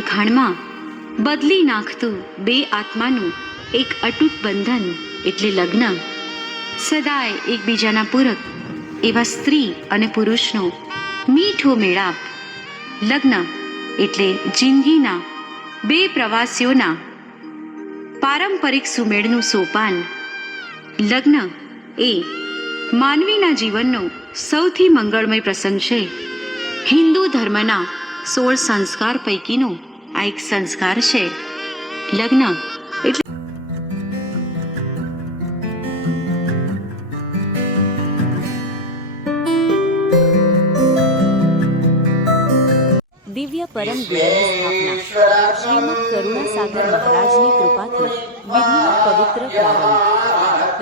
ઓળખાણમાં બદલી નાખતું બે આત્માનું એક અતૂટ બંધન એટલે લગ્ન. સદાય એકબીજાના પૂરક એવા સ્ત્રી અને પુરુષનો મીઠો મેળાપ. લગ્ન એટલે જિંદગીના બે પ્રવાસીઓના પારંપરિક સુમેળનું સોપાન. લગ્ન એ માનવીના જીવનનો સૌથી મંગળમય પ્રસંગ છે. હિન્દુ ધર્મના 16 સંસ્કાર પૈકીનો આ એક સંસ્કાર છે. લગ્ન એટલે દિવ્ય પરમ ગુરુની સ્થાપના શ્રીમદ કરુણાસાગર મહારાજની કૃપાથી વિધિનો પવિત્ર પ્રારંભ.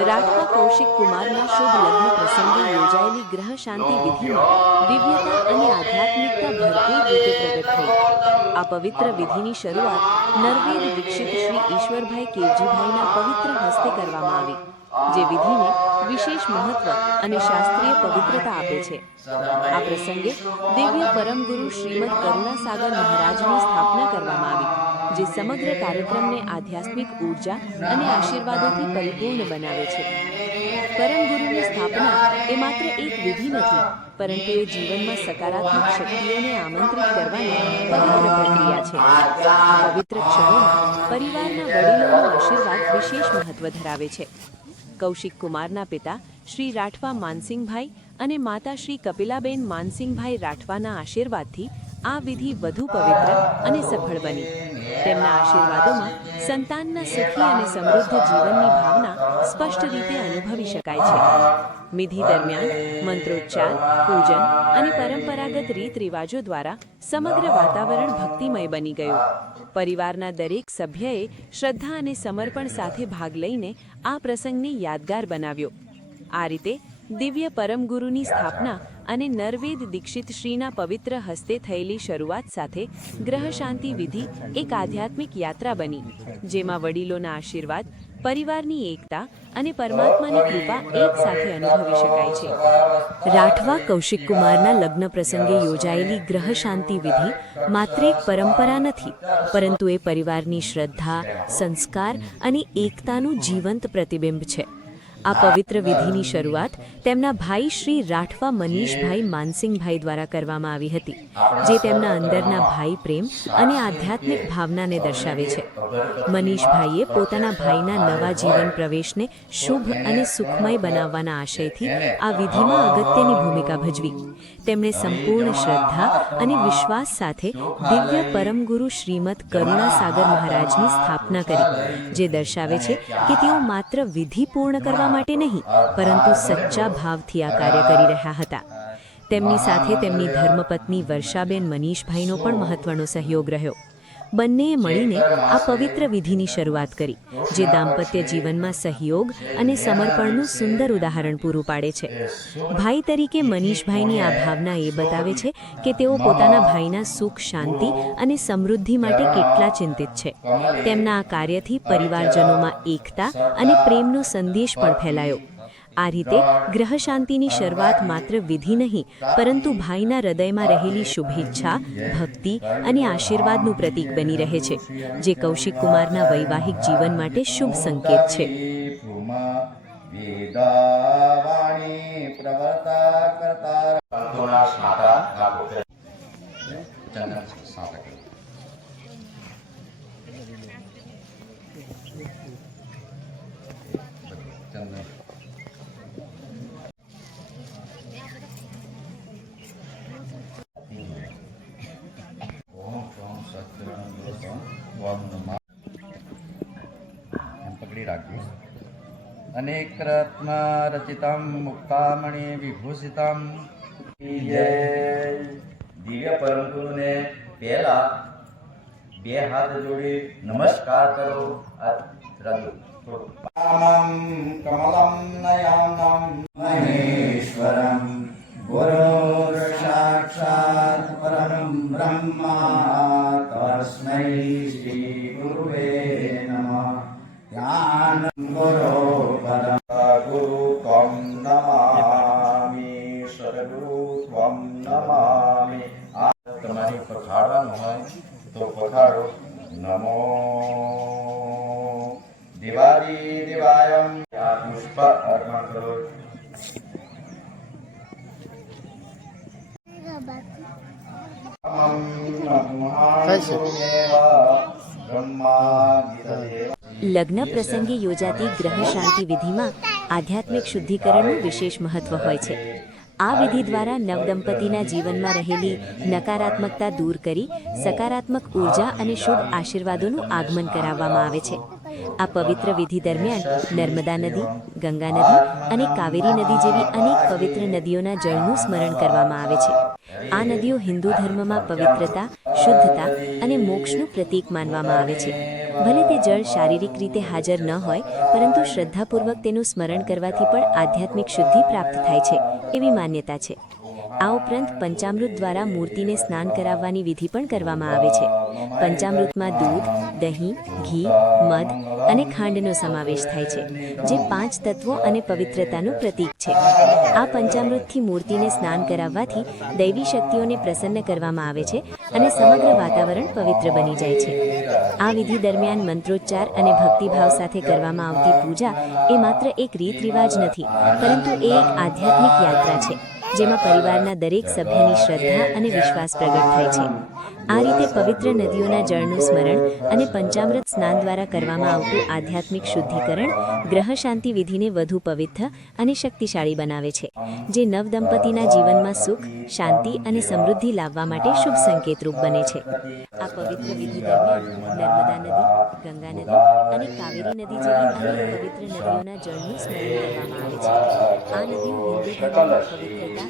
રાઠવા કૌશિક કુમારના શુભ લગ્ન પ્રસંગે યોજાયેલી ગ્રહ શાંતિ વિધિમાં દિવ્યતા અને આધ્યાત્મિકતા ભરપૂર રીતે પ્રગટ થઈ. આ પવિત્ર વિધિની શરૂઆત નરવેદ દીક્ષિત શ્રી ઈશ્વરભાઈ કેવજીભાઈના પવિત્ર હસ્તે કરવામાં આવી, જે વિધિને વિશેષ મહત્વ અને શાસ્ત્રીય પવિત્રતા આપે છે. આ પ્રસંગે દિવ્ય પરમગુરુ શ્રીમદ કરુણાસાગર મહારાજની સ્થાપના કરવામાં આવી, જે સમગ્ર કાર્યક્રમને આધ્યાત્મિક ઉર્જા અને આશીર્વાદોથી પરિપૂર્ણ બનાવે છે. પરમગુરુની સ્થાપના એ માત્ર એક વિધિ નથી, પરંતુ એ જીવનમાં સકારાત્મક શક્તિઓને આમંત્રિત કરવાની પવિત્ર પ્રક્રિયા છે. આ પવિત્ર ક્ષણોમાં પરિવારના વડીલોનો આશીર્વાદ વિશેષ મહત્વ ધરાવે છે. કૌશિક કુમારના પિતા શ્રી રાઠવા માનસિંહભાઈ અને માતા શ્રી કપિલાબેન માનસિંહભાઈ રાઠવાના આશીર્વાદથી આ વિધિ વધુ પવિત્ર અને સફળ બની. તેમના આશીર્વાદોમાં સંતાનના સુખી અને સમૃદ્ધ જીવનની ભાવના સ્પષ્ટ રીતે અનુભવી શકાય છે. વિધિ દરમિયાન મંત્રોચ્ચાર, પૂજન અને પરંપરાગત રીત રિવાજો દ્વારા સમગ્ર વાતાવરણ ભક્તિમય બની ગયું. પરિવારના દરેક સભ્યએ શ્રદ્ધા અને સમર્પણ સાથે ભાગ લઈને આ પ્રસંગને યાદગાર બનાવ્યો. આ રીતે દિવ્ય પરમગુરુની સ્થાપના અને નરવેદ દીક્ષિત શ્રીના પવિત્ર હસ્તે થયેલી શરૂઆત સાથે ગ્રહ શાંતિ વિધિ એક આધ્યાત્મિક યાત્રા બની, જેમાં વડીલોના આશીર્વાદ, પરિવારની એકતા અને પરમાત્માની કૃપા એક સાથે અનુભવી શકાય છે. રાઠવા કૌશિક કુમારના લગ્ન પ્રસંગે યોજાયેલી ગ્રહ શાંતિ વિધિ માત્ર એક પરંપરા નથી, પરંતુ એ પરિવારની શ્રદ્ધા, સંસ્કાર અને એકતાનું જીવંત પ્રતિબિંબ છે. આ પવિત્ર વિધિની શરૂઆત તેમના ભાઈ શ્રી રાઠવા મનીષભાઈ માનસિંહભાઈ દ્વારા કરવામાં આવી હતી, જે તેમના અંદરના ભાઈ પ્રેમ અને આધ્યાત્મિક ભાવનાને દર્શાવે છે. મનીષભાઈએ પોતાના ભાઈના નવા જીવન પ્રવેશને શુભ અને સુખમય બનાવવાના આશયથી આ વિધિમાં અગત્યની ભૂમિકા ભજવી. તેમણે સંપૂર્ણ શ્રદ્ધા અને વિશ્વાસ સાથે દિવ્ય પરમગુરુ શ્રીમદ કરુણાસાગર મહારાજની સ્થાપના કરી, જે દર્શાવે છે કે તેઓ માત્ર વિધિ પૂર્ણ કરવા માટે નહીં, પરંતુ સચ્ચા ભાવથી આ કાર્ય કરી રહ્યા હતા. તેમની સાથે તેમની ધર્મપત્ની વર્ષાબેન મનીષભાઈનો પણ મહત્વનો સહયોગ રહ્યો. બંનેએ મળીને આ પવિત્ર વિધિની શરૂઆત કરી, જે દાંપત્ય જીવનમાં સહયોગ અને સમર્પણનું સુંદર ઉદાહરણ પૂરું પાડે છે. ભાઈ તરીકે મનીષભાઈની આ ભાવના એ બતાવે છે કે તેઓ પોતાના ભાઈના સુખ, શાંતિ અને સમૃદ્ધિ માટે કેટલા ચિંતિત છે. તેમના આ કાર્યથી પરિવારજનોમાં એકતા અને પ્રેમનો સંદેશ પણ ફેલાયો. આ રીતે ગ્રહ શાંતિની શરૂઆત માત્ર વિધિ નહીં, પરંતુ ભાઈના હૃદયમાં રહેલી શુભેચ્છા, ભક્તિ અને આશીર્વાદનું પ્રતીક બની રહે છે, જે કૌશિક કુમારના વૈવાહિક જીવન માટે શુભ સંકેત છે. પકડી રાખી. અનેક રત્ન રચિતમ મુક્તામણિ વિભૂષિતમ. દિવ્ય પરમગુરુને પહેલા બે હાથ જોડી નમસ્કાર કરો. કમલમ નયનમ મહેશ્વરમ ગુરુર સાક્ષાત પરમ બ્રહ્મા તસ્મૈ શ્રી ગુરુવે નમઃ. જ્ઞાન ગુરો પરમ ગુરુ ત્વમ નમામિ, સદગુરુ ત્વમ નમામિ. તમારી ઉપર ખાડવાનું હોય તો તો પધારો. નમો દિવાળી દિવાયમ. આ પુષ્પ અર્પણ કરો. લગ્ન પ્રસંગે યોજાતી ગ્રહ શાંતિ વિધિમાં આધ્યાત્મિક શુદ્ધિકરણનું વિશેષ મહત્વ હોય છે. આ વિધિ દ્વારા નવદંપતિના જીવનમાં રહેલી નકારાત્મકતા દૂર કરી સકારાત્મક ઉર્જા અને શુભ આશીર્વાદોનું આગમન કરાવવામાં આવે છે. આ પવિત્ર વિધિ દરમિયાન નર્મદા નદી, ગંગા નદી અને કાવેરી નદી જેવી અનેક પવિત્ર નદીઓના જળનું સ્મરણ કરવામાં આવે છે. આ નદીઓ હિન્દુ ધર્મમાં પવિત્રતા, શુદ્ધતા અને મોક્ષનું પ્રતીક માનવામાં આવે છે. ભલે તે જળ શારીરિક રીતે હાજર ન હોય, પરંતુ શ્રદ્ધાપૂર્વક તેનું સ્મરણ કરવાથી પણ આધ્યાત્મિક શુદ્ધિ પ્રાપ્ત થાય છે એવી માન્યતા છે. આ ઉપરાંત પંચામૃત દ્વારા મૂર્તિને સ્નાન કરાવવાની વિધિ પણ કરવામાં આવે છે. પંચામૃતમાં દૂધ, દહીં, ઘી, મધ અને ખાંડનો સમાવેશ થાય છે, જે 5 તત્વો અને પવિત્રતાનું પ્રતીક છે. આ પંચામૃતથી મૂર્તિને સ્નાન કરાવવાથી દૈવી શક્તિઓને પ્રસન્ન કરવામાં આવે છે અને સમગ્ર વાતાવરણ પવિત્ર બની જાય છે. આ વિધિ દરમિયાન મંત્રોચ્ચાર અને ભક્તિભાવ સાથે કરવામાં આવતી પૂજા એ માત્ર એક રીત રિવાજ નથી, પરંતુ એ એક આધ્યાત્મિક યાત્રા છે, જેમાં પરિવારના દરેક સભ્યની શ્રદ્ધા અને વિશ્વાસ પ્રગટ થાય છે. આ રીતે પવિત્ર નદીઓના જળનું સ્મરણ અને પંચામૃત સ્નાન દ્વારા કરવામાં આવતું આધ્યાત્મિક શુદ્ધિકરણ ગ્રહ શાંતિ વિધિને વધુ પવિત્ર અને શક્તિશાળી બનાવે છે, જે નવદંપતિના જીવનમાં સુખ, શાંતિ અને સમૃદ્ધિ લાવવા માટે શુભ સંકેતરૂપ બને છે. આ પવિત્ર વિધિ દરમિયાન નર્મદા નદી, ગંગા નદી અને કાવેરી નદી જેવી અનેક પવિત્ર નદીઓના જળનું સ્મરણ કરવામાં આવે છે. આ નદીઓ હિન્દુ ધર્મમાં પવિત્રતા, શુદ્ધતા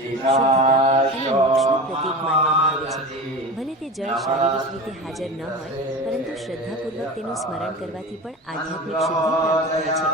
અને મોક્ષનું પ્રતીક માનવામાં આવે છે. ભલે તે જળ શારીરિક રીતે હાજર ન હોય, પરંતુ શ્રદ્ધાપૂર્વક તેનું સ્મરણ કરવાથી પણ આધ્યાત્મિક શુદ્ધિ પ્રાપ્ત થાય છે.